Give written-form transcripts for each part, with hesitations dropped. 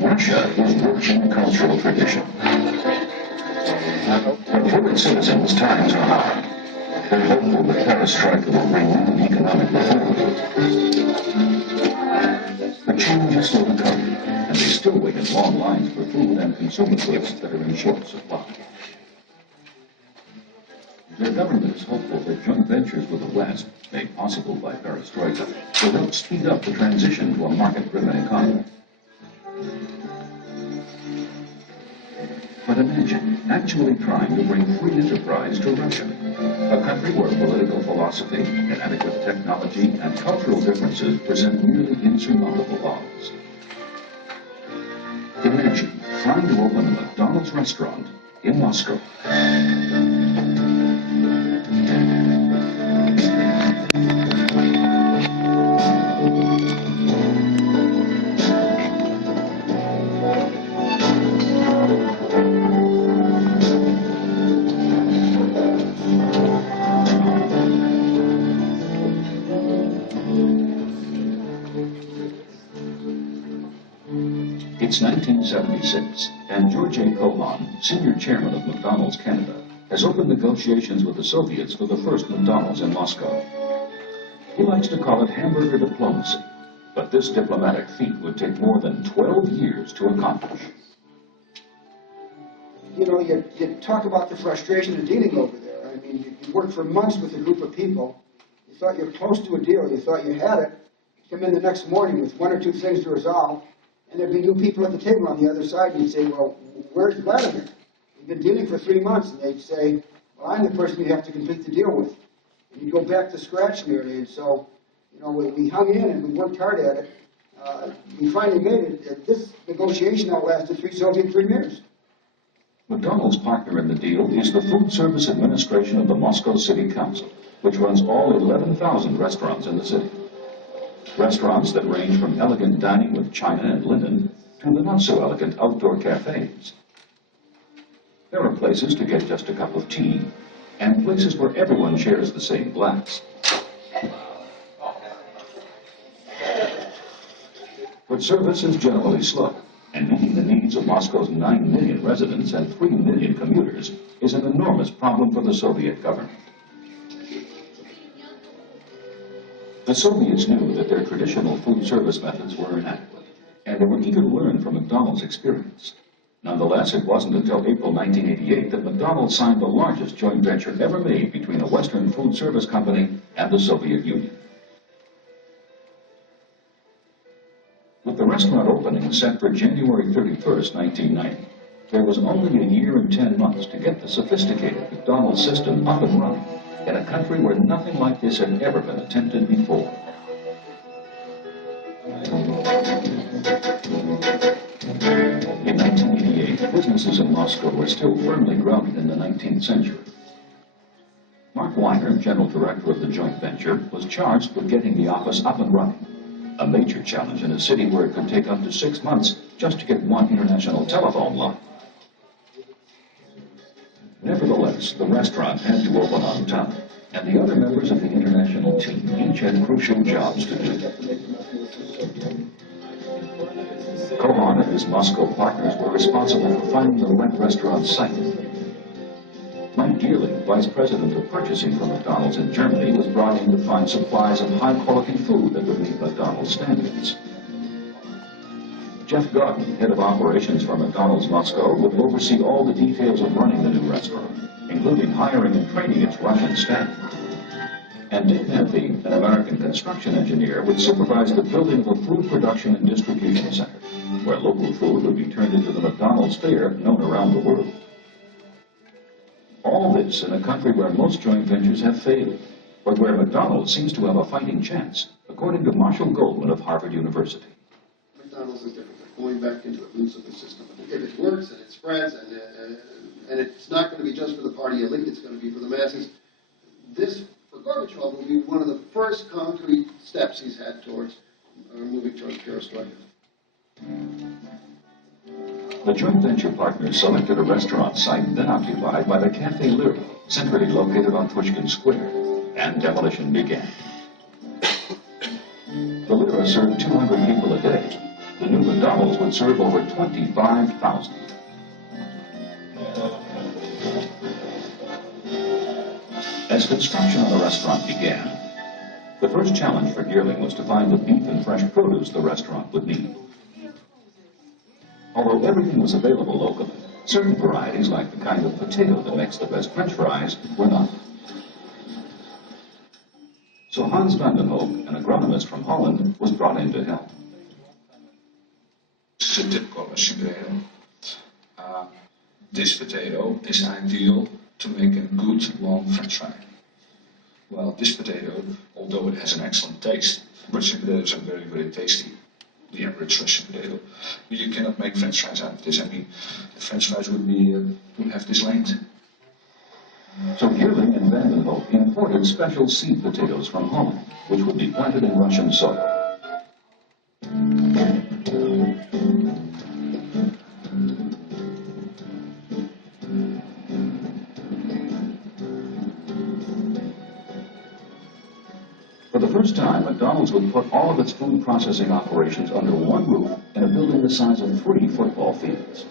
Russia is rich in cultural tradition. But for its citizens, times are hard. They're hopeful that perestroika will bring new economic reform. But change is slow to come, and they still wait in long lines for food and consumer goods that are in short supply. Their government is hopeful that joint ventures with the West, made possible by perestroika, will help speed up the transition to a market-driven economy. But imagine actually trying to bring free enterprise to Russia, a country where political philosophy, inadequate technology, and cultural differences present nearly insurmountable odds. Imagine trying to open a McDonald's restaurant in Moscow. It's 1976, and George A. Kohan, senior chairman of McDonald's Canada, has opened negotiations with the Soviets for the first McDonald's in Moscow. He likes to call it hamburger diplomacy, but this diplomatic feat would take more than 12 years to accomplish. You know, you talk about the frustration of dealing over there. I mean, you work for months with a group of people. You thought you were close to a deal. You thought you had it. You come in the next morning with one or two things to resolve, and there'd be new people at the table on the other side, and you'd say, well, where's Vladimir? We've been dealing for 3 months, and they'd say, well, I'm the person you have to complete the deal with. And you go back to scratch nearly, and so, you know, we hung in and we worked hard at it. We finally made it. This negotiation outlasted 3 Soviet premiers. McDonald's partner in the deal is the Food Service Administration of the Moscow City Council, which runs all 11,000 restaurants in the city. Restaurants that range from elegant dining with china and linen to the not-so-elegant outdoor cafes. There are places to get just a cup of tea, and places where everyone shares the same glass. But service is generally slow, and meeting the needs of Moscow's 9 million residents and 3 million commuters is an enormous problem for the Soviet government. The Soviets knew that their traditional food service methods were inadequate, and they were eager to learn from McDonald's experience. Nonetheless, it wasn't until April 1988 that McDonald's signed the largest joint venture ever made between a Western food service company and the Soviet Union. With the restaurant opening set for January 31st, 1990, there was only a year and 10 months to get the sophisticated McDonald's system up and running in a country where nothing like this had ever been attempted before. In 1988, businesses in Moscow were still firmly grounded in the 19th century. Mark Weiner, general director of the joint venture, was charged with getting the office up and running, a major challenge in a city where it could take up to 6 months just to get one international telephone line. Nevertheless, the restaurant had to open on time, and the other members of the international team each had crucial jobs to do. Kohan and his Moscow partners were responsible for finding the right restaurant site. Mike Geerling, vice president of purchasing for McDonald's in Germany, was brought in to find supplies of high-quality food that would meet McDonald's standards. Jeff Godden, head of operations for McDonald's Moscow, would oversee all the details of running the new restaurant, including hiring and training its Russian staff. And Dick Manthey, an American construction engineer, would supervise the building of a food production and distribution center, where local food would be turned into the McDonald's fare known around the world. All this in a country where most joint ventures have failed, but where McDonald's seems to have a fighting chance, according to Marshall Goldman of Harvard University. McDonald's is different. Going back into the roots of the system. If it works and it spreads and it's not going to be just for the party elite, it's going to be for the masses. This, for Gorbachev, will be one of the first concrete steps he's had towards moving towards perestroika. The joint venture partners selected a restaurant site then occupied by the Café Lyra, centrally located on Pushkin Square, and demolition began. The Lyra served 200 people a day. The new McDonald's would serve over 25,000. As construction on the restaurant began, the first challenge for Geerling was to find the beef and fresh produce the restaurant would need. Although everything was available locally, certain varieties, like the kind of potato that makes the best French fries, were not. So Hans van den Hoek, an agronomist from Holland, was brought in to help. This is a typical Russian potato. This potato is ideal to make a good long French fry. Well, this potato, although it has an excellent taste, Russian potatoes are very, very tasty. The average Russian potato, but you cannot make French fries out of this. I mean, the French fries would have this length. So Geerling and van den Hoek imported special seed potatoes from Holland, which would be planted in Russian soil. For the first time, McDonald's would put all of its food processing operations under one roof in a building the size of 3 football fields.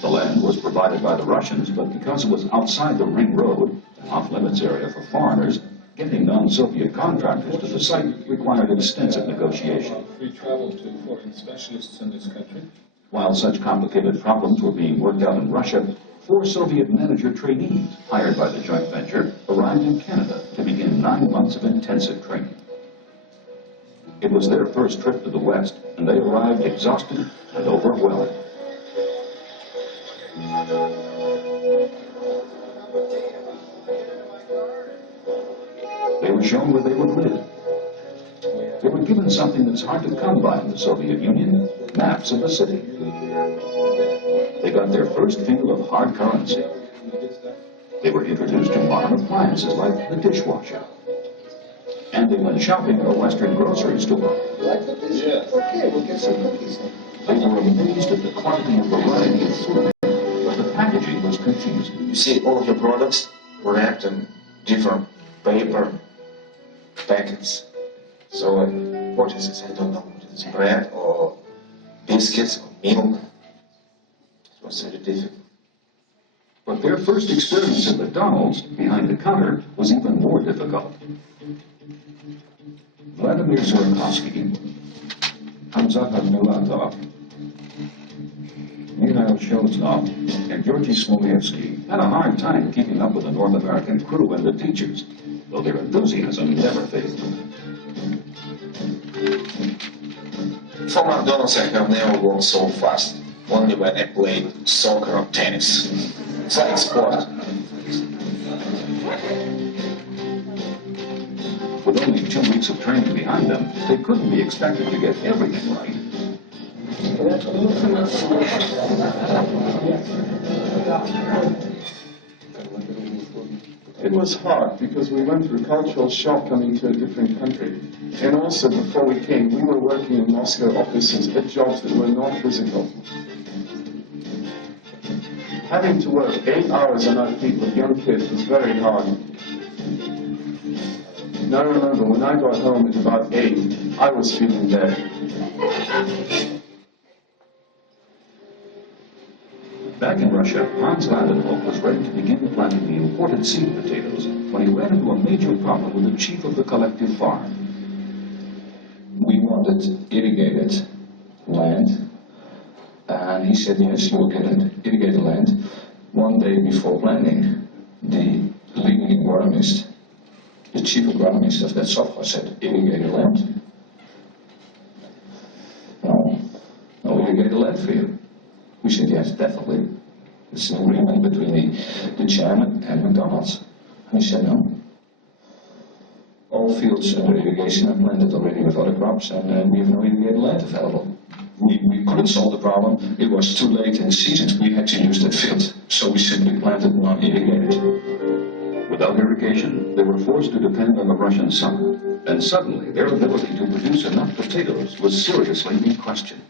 The land was provided by the Russians, but because it was outside the ring road, an off-limits area for foreigners, getting non-Soviet contractors to the site required extensive negotiation. Free travel to foreign specialists in this country. While such complicated problems were being worked out in Russia, 4 Soviet manager trainees hired by the joint venture arrived in Canada to begin 9 months of intensive training. It was their first trip to the West, and they arrived exhausted and overwhelmed. They were shown where they would live. They were given something that's hard to come by in the Soviet Union, maps of the city. They got their first feel of hard currency. They were introduced to modern appliances like the dishwasher. And they went shopping at a Western grocery store. You like cookies? Yes. Okay, we'll get some cookies. They were amazed at the quantity and variety of food, but the packaging was confusing. You see all of the products wrapped in different paper packets. So what is this? I don't know what it is, bread or biscuits or milk. It was very difficult. But their first experience at McDonald's, behind the counter, was even more difficult. Vladimir Zurkowski, Hamzat Milatov, Mikhail Shelznov, and Georgy Smolyevsky had a hard time keeping up with the North American crew and the teachers, though their enthusiasm never failed. For McDonald's, I have never walked so fast. Only when I played soccer or tennis. It's like sport. With only 2 weeks of training behind them, they couldn't be expected to get everything right. It was hard because we went through cultural shock coming to a different country. And also, before we came, we were working in Moscow offices at jobs that were not physical. Having to work 8 hours on our feet with young kids was very hard. And I remember when I got home at about 8, I was feeling dead. Back in Russia, Hans van den Hoek was ready to begin planting the imported seed potatoes when he ran into a major problem with the chief of the collective farm. We wanted irrigated land, and he said, yes, you will get an irrigated land. One day before planting, the leading agronomist, the chief agronomist of that software said, irrigated land? No irrigated land for you. We said, yes, definitely. It's an agreement between the chairman and McDonald's. And he said, no. All fields under irrigation are planted already with other crops, and we have no irrigated land available. We couldn't solve the problem. It was too late in the season. We had to use that field. So we simply planted non-irrigated. Without irrigation, they were forced to depend on the Russian summer, and suddenly their ability to produce enough potatoes was seriously in question.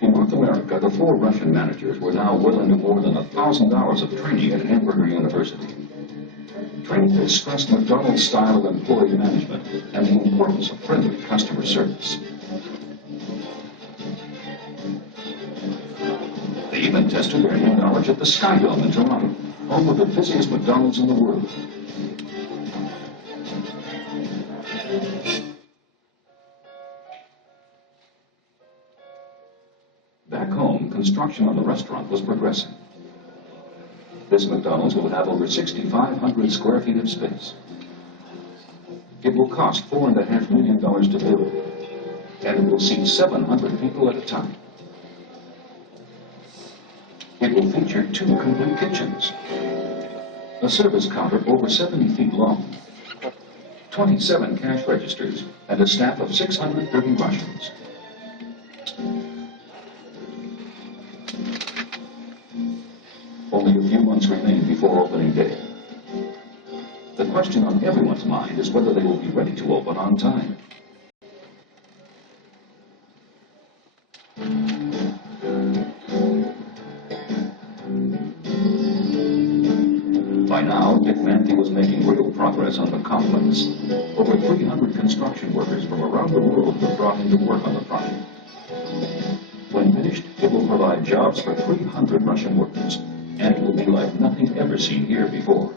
In North America, the 4 Russian managers were now well into more than 1,000 hours of training at Hamburger University. Training that stressed McDonald's style of employee management and the importance of friendly customer service. They even tested their new knowledge at the Sky Dome in Toronto, home of the busiest McDonald's in the world. Back home, construction on the restaurant was progressing. This McDonald's will have over 6,500 square feet of space. It will cost $4.5 million to build, and it will seat 700 people at a time. It will feature 2 complete kitchens, a service counter over 70 feet long, 27 cash registers, and a staff of 630 Russians. Only a few months remain before opening day. The question on everyone's mind is whether they will be ready to open on time. By now, Dick Manthe was making real progress on the complex. Over 300 construction workers from around the world were brought in to work on the project. When finished, it will provide jobs for 300 Russian workers, and it will be like nothing ever seen here before.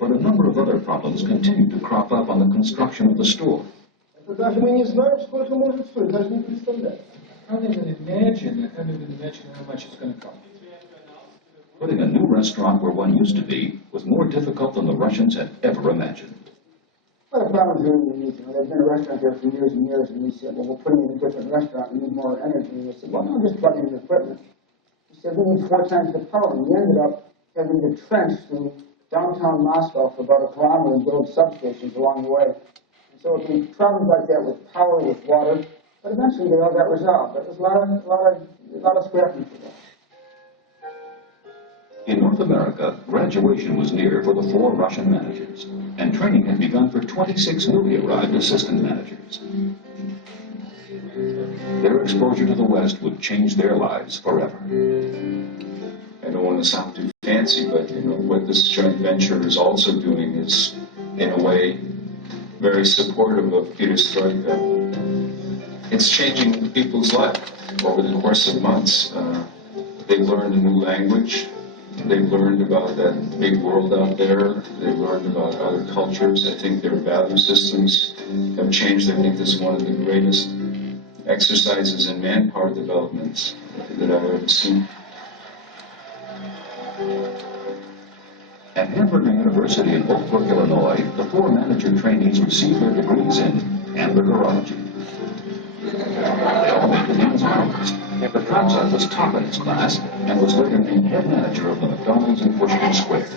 But a number of other problems continue to crop up on the construction of the store. Даже мы не знаем, сколько может стоить, даже не представляем. I can't even imagine how much it's going to cost. Putting a new restaurant where one used to be was more difficult than the Russians had ever imagined. Well, the problem is really unique. You know, there's been a restaurant there for years and years, and we said, well, we're putting in a different restaurant, we need more energy. And they said, well, no, just plug in the equipment. We said, we need 4 times the power. And we ended up having to trench through downtown Moscow for about 1 kilometer and build substations along the way. And so it we traveled like that with power, with water, but eventually they all got resolved. But it was a lot of scrapping for that. In North America, graduation was near for the 4 Russian managers, and training had begun for 26 newly arrived assistant managers. Their exposure to the West would change their lives forever. I don't want to sound too fancy, but what this joint venture is also doing is, in a way, very supportive of perestroika. It's changing people's life over the course of months. They've learned a new language. They've learned about that big world out there. They've learned about other cultures. I think their value systems have changed. I think this is one of the greatest exercises in manpower developments that I've ever seen. At Hamburger University in Oak Brook, Illinois, the 4 manager trainees received their degrees in hamburgerology. They all made the dean's hours. The Kotza was top in his class and was later named head manager of the McDonald's in Pushkin Square.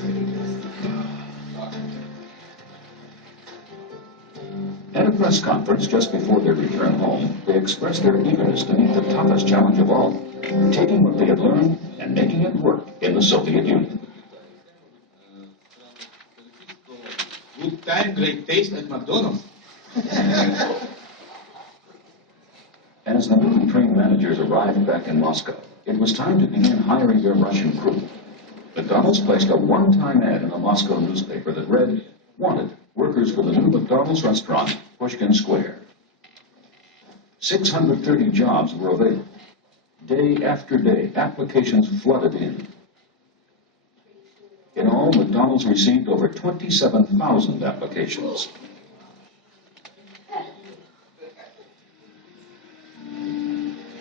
At a press conference just before their return home, they expressed their eagerness to meet the toughest challenge of all, taking what they had learned and making it work in the Soviet Union. Good time, great taste at McDonald's. As the newly trained managers arrived back in Moscow, it was time to begin hiring their Russian crew. McDonald's placed a one-time ad in a Moscow newspaper that read, "Wanted, workers for the new McDonald's restaurant, Pushkin Square." 630 jobs were available. Day after day, applications flooded in. In all, McDonald's received over 27,000 applications.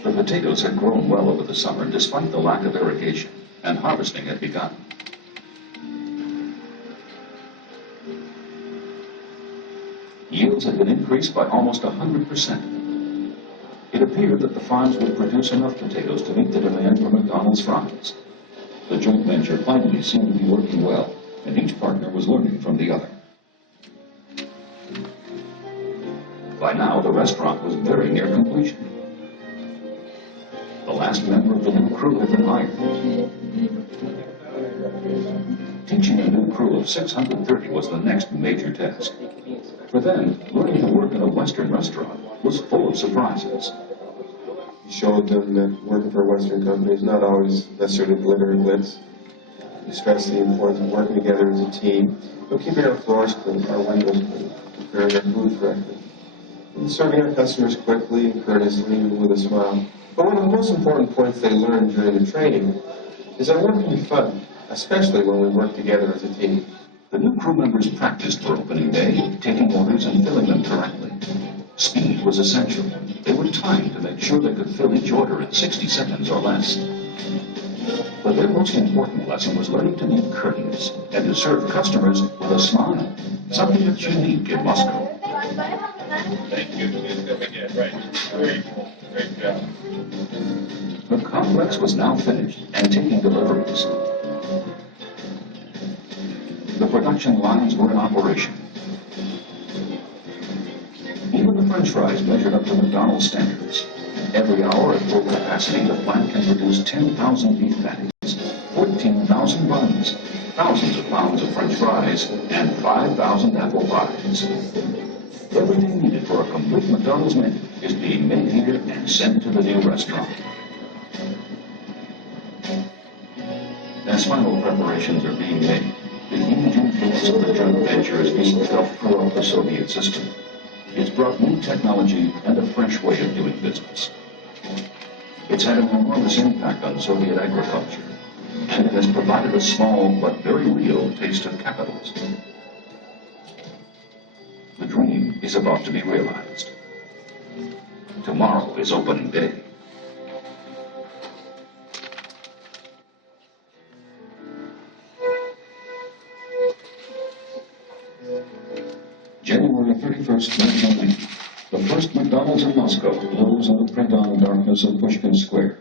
The potatoes had grown well over the summer despite the lack of irrigation, and harvesting had begun. Yields had been increased by almost 100%. It appeared that the farms would produce enough potatoes to meet the demand for McDonald's fries. The joint venture finally seemed to be working well, and each partner was learning from the other. By now, the restaurant was very near completion. The last member of the new crew had been hired. Teaching a new crew of 630 was the next major task. For them, learning to work in a Western restaurant was full of surprises. He showed them that working for a Western company is not always necessarily glitter and glitz. He stressed the importance of working together as a team, but keeping our floors clean, our windows clean, preparing our food correctly, and serving our customers quickly and courteously and with a smile. But one of the most important points they learned during the training is that work can be fun, especially when we work together as a team. The new crew members practiced for opening day, taking orders and filling them correctly. Speed was essential. They were timed to make sure they could fill each order in 60 seconds or less. But their most important lesson was learning to be courteous and to serve customers with a smile, something that's unique in Moscow. Thank you. Please come again. Right. Great job. The complex was now finished and taking deliveries. The production lines were in operation. Even the French fries measured up to McDonald's standards. Every hour at full capacity, the plant can produce 10,000 beef patties, 14,000 buns, thousands of pounds of French fries, and 5,000 apple pies. Everything needed for a complete McDonald's menu is being made here and sent to the new restaurant. As final preparations are being made, the huge influence of the joint venture is being felt throughout the Soviet system. It's brought new technology and a fresh way of doing business. It's had an enormous impact on Soviet agriculture, and it has provided a small but very real taste of capitalism. The dream is about to be realized. Tomorrow is opening day. January 31st, 1990. The first McDonald's in Moscow glows in the print-on darkness of Pushkin Square.